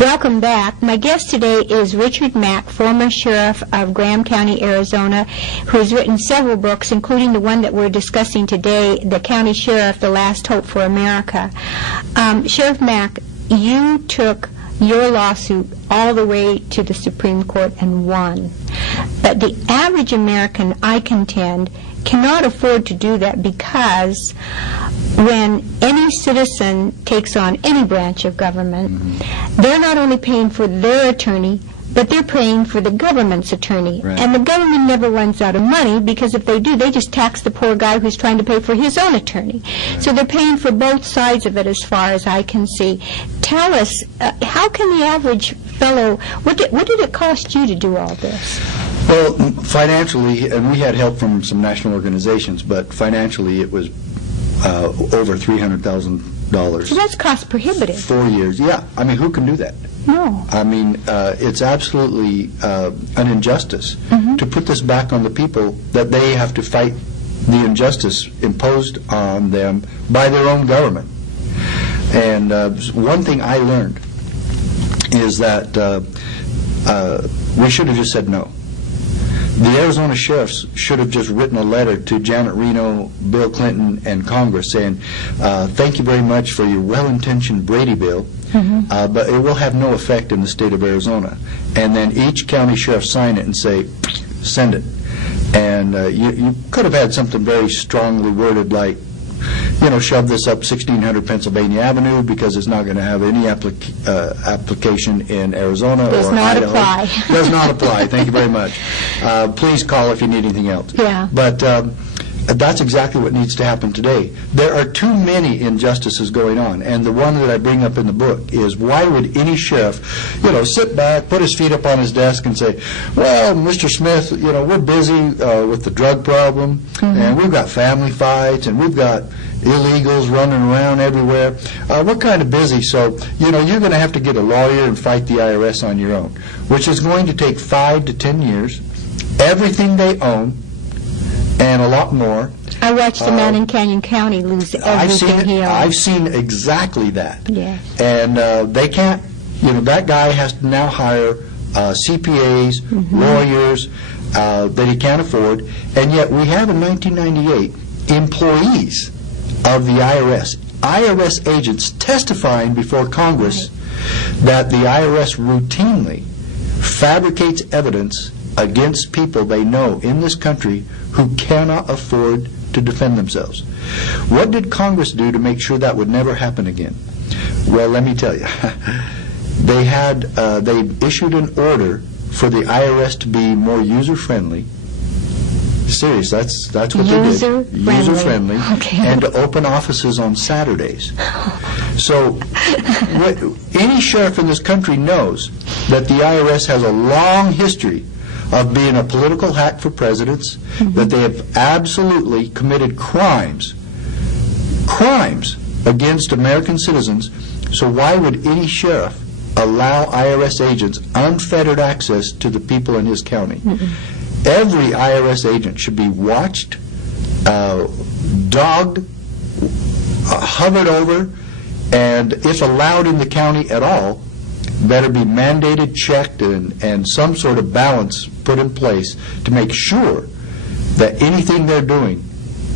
Welcome back. My guest today is Richard Mack, former sheriff of Graham County, Arizona, who has written several books, including the one that we're discussing today, The County Sheriff, The Last Hope for America. Sheriff Mack, you took your lawsuit all the way to the Supreme Court and won. But the average American, I contend, cannot afford to do that, because when any citizen takes on any branch of government, they're not only paying for their attorney, but they're paying for the government's attorney. Right. And the government never runs out of money, because if they do, they just tax the poor guy who's trying to pay for his own attorney. Right. So they're paying for both sides of it, as far as I can see. Tell us, how can the average fellow, what did it cost you to do all this? Well, financially, and we had help from some national organizations, but financially it was over $300,000. So that's cost prohibitive. 4 years, yeah. I mean, who can do that? No. I mean, it's absolutely an injustice to put this back on the people, that they have to fight the injustice imposed on them by their own government. And one thing I learned is that we should have just said no. The Arizona sheriffs should have just written a letter to Janet Reno, Bill Clinton, and Congress saying, thank you very much for your well-intentioned Brady bill, but it will have no effect in the state of Arizona. And then each county sheriff sign it and say, send it. And you could have had something very strongly worded, like, shove this up 1600 Pennsylvania Avenue, because it's not going to have any application in Arizona Does or not Idaho. apply. Does not apply. Thank you very much. Please call if you need anything else. Yeah. But that's exactly what needs to happen today. There are too many injustices going on, and the one that I bring up in the book is, why would any sheriff, sit back, put his feet up on his desk and say, well, Mr. Smith, we're busy with the drug problem, and we've got family fights, and we've got illegals running around everywhere. We're kind of busy, so, you're going to have to get a lawyer and fight the IRS on your own, which is going to take 5 to 10 years, everything they own, and a lot more. I watched the man in Canyon County lose everything he owns. I've seen exactly that. Yes. And they can't, that guy has to now hire CPAs, lawyers that he can't afford, and yet we have in 1998 employees of the IRS agents testifying before Congress that the IRS routinely fabricates evidence against people they know in this country who cannot afford to defend themselves. What did Congress do to make sure that would never happen again? Well, let me tell you. They issued an order for the IRS to be more user-friendly. Serious, that's what they did. User-friendly. Okay. And to open offices on Saturdays. So any sheriff in this country knows that the IRS has a long history of being a political hack for presidents, that they have absolutely committed crimes against American citizens. So why would any sheriff allow IRS agents unfettered access to the people in his county? Every IRS agent should be watched, dogged, hovered over, and if allowed in the county at all, better be mandated, checked, and some sort of balance put in place to make sure that anything they're doing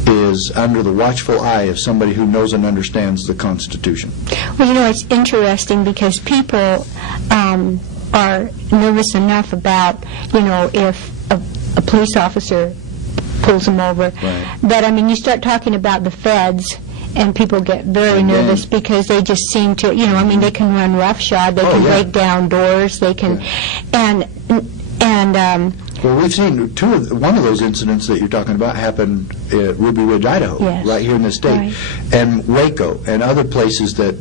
is under the watchful eye of somebody who knows and understands the Constitution. Well, it's interesting, because people are nervous enough about, if a police officer pulls them over. Right. But, you start talking about the feds, and people get very nervous, because they just seem to, they can run roughshod, they can break down doors, they can, well, we've seen one of those incidents that you're talking about happened at Ruby Ridge, Idaho, right here in the state, and Waco, and other places that,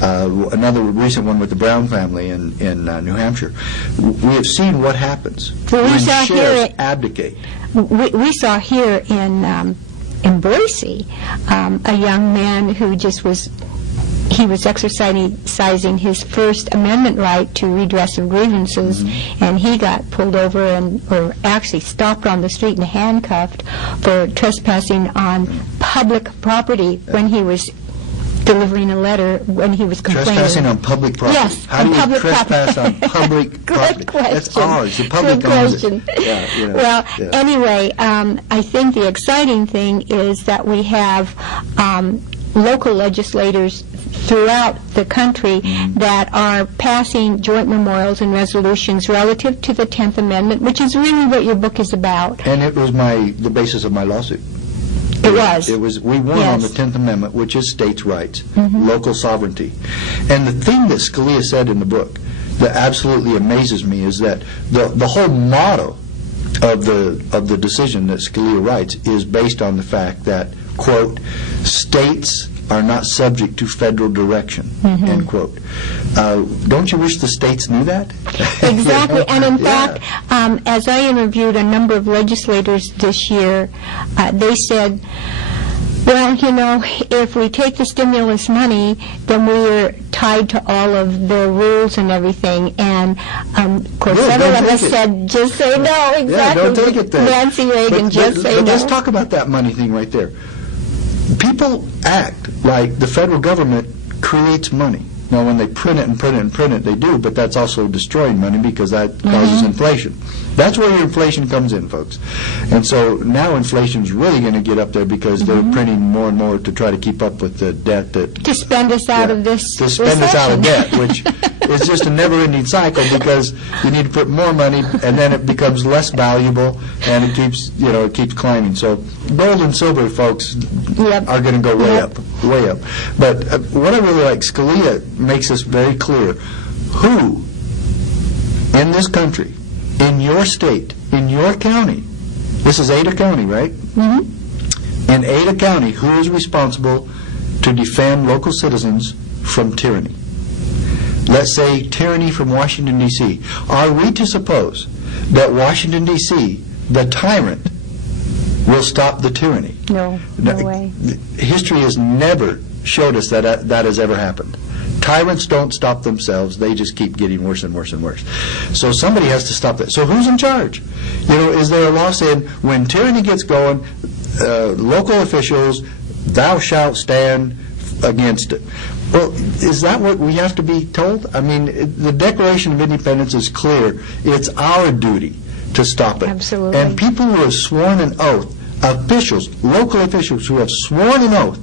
another recent one with the Brown family in New Hampshire. We have seen what happens when sheriffs abdicate. We saw here in Boise, a young man who was exercising his First Amendment right to redress of grievances, and he got pulled over or actually stopped on the street and handcuffed for trespassing on public property when he was delivering a letter when he was complaining. Trespassing on public property. Yes, How on do you public trespass property? on public property? Good question. That's ours. The public Good owns question. it. Yeah, you know, Well, yeah. anyway, I think the exciting thing is that we have local legislators throughout the country that are passing joint memorials and resolutions relative to the 10th Amendment, which is really what your book is about. And it was the basis of my lawsuit. It was. It was. We won on the 10th Amendment, which is states' rights, local sovereignty. And the thing that Scalia said in the book that absolutely amazes me is that the whole motto of the decision that Scalia writes is based on the fact that, quote, states are not subject to federal direction, end quote. Don't you wish the states knew that? Exactly. And in Yeah. fact, as I interviewed a number of legislators this year, they said, well, you know, if we take the stimulus money, then we're tied to all of the rules and everything. And, of course, Yeah, several don't of us take it. said, just say no, exactly. Yeah, don't take it there. Nancy Reagan, just say but no. let's talk about that money thing right there. People act like the federal government creates money. Now, when they print it and print it and print it, they do, but that's also destroying money because that causes inflation. That's where your inflation comes in, folks. And so now inflation's really going to get up there because they're printing more and more to try to keep up with the debt that... To spend us out of this To spend us out of recession. debt, which is just a never-ending cycle because you need to put more money and then it becomes less valuable and it keeps, you know, it keeps climbing. So gold and silver, folks, Yep. are going to go way Yep. up, way up. But what I really like, Scalia makes this very clear. Who in this country, in your state, in your county, this is Ada County, right? In Ada County, who is responsible to defend local citizens from tyranny? Let's say tyranny from Washington, D.C. Are we to suppose that Washington, D.C., the tyrant, will stop the tyranny? No, no way. History has never showed us that that has ever happened. Tyrants don't stop themselves. They just keep getting worse and worse and worse. So somebody has to stop that. So who's in charge? You know, is there a law saying when tyranny gets going, local officials, thou shalt stand against it? Well, is that what we have to be told? I mean, the Declaration of Independence is clear. It's our duty to stop it. Absolutely. And people who have sworn an oath, officials, local officials who have sworn an oath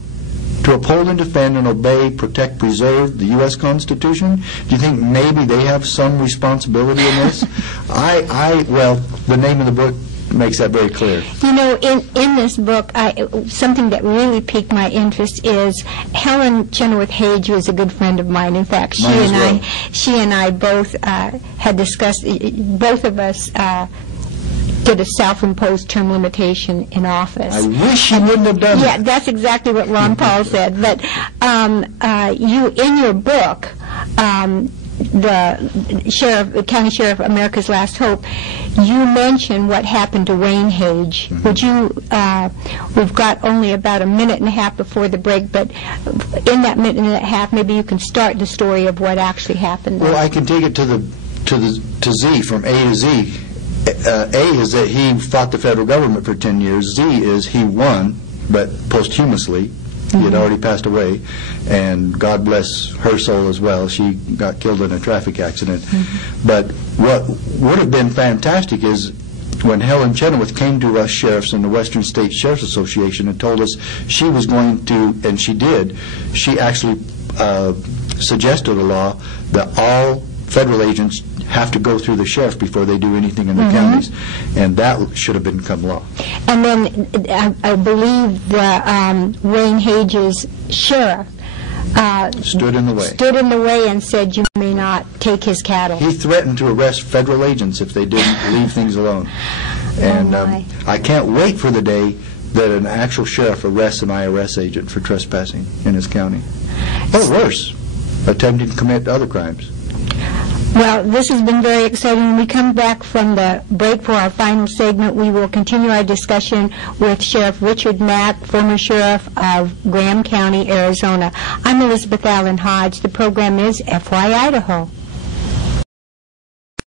to uphold and defend and obey, protect, preserve the U.S. Constitution, do you think maybe they have some responsibility in this? Well, the name of the book makes that very clear. You know, in this book, something that really piqued my interest is Helen Chenoweth Hodge was a good friend of mine. In fact, she and I both had discussed. Both of us did a self-imposed term limitation in office. I wish you wouldn't have done Yeah, that. that's exactly what Ron Paul said. But you, in your book, the County Sheriff, America's Last Hope, you mention what happened to Wayne Hodge. Would you? We've got only about a minute and a half before the break, but in that minute and a half, maybe you can start the story of what actually happened. Well, I can take it to Z, from A to Z. A is that he fought the federal government for 10 years. Z is he won, but posthumously. He had already passed away, and God bless her soul as well. She got killed in a traffic accident. But what would have been fantastic is when Helen Chenoweth came to us sheriffs in the Western States Sheriff's Association and told us she was going to, and she did, she actually suggested a law that all federal agents have to go through the sheriff before they do anything in the counties, and that should have become law. And then I believe the Wayne Hodge's sheriff Stood in the way. Stood in the way and said you may not take his cattle. He threatened to arrest federal agents if they didn't leave things alone. And I can't wait for the day that an actual sheriff arrests an IRS agent for trespassing in his county. Or worse, attempting to commit other crimes. Well, this has been very exciting. When we come back from the break for our final segment, we will continue our discussion with Sheriff Richard Mack, former sheriff of Graham County, Arizona. I'm Elizabeth Allan Hodge. The program is FYIdaho.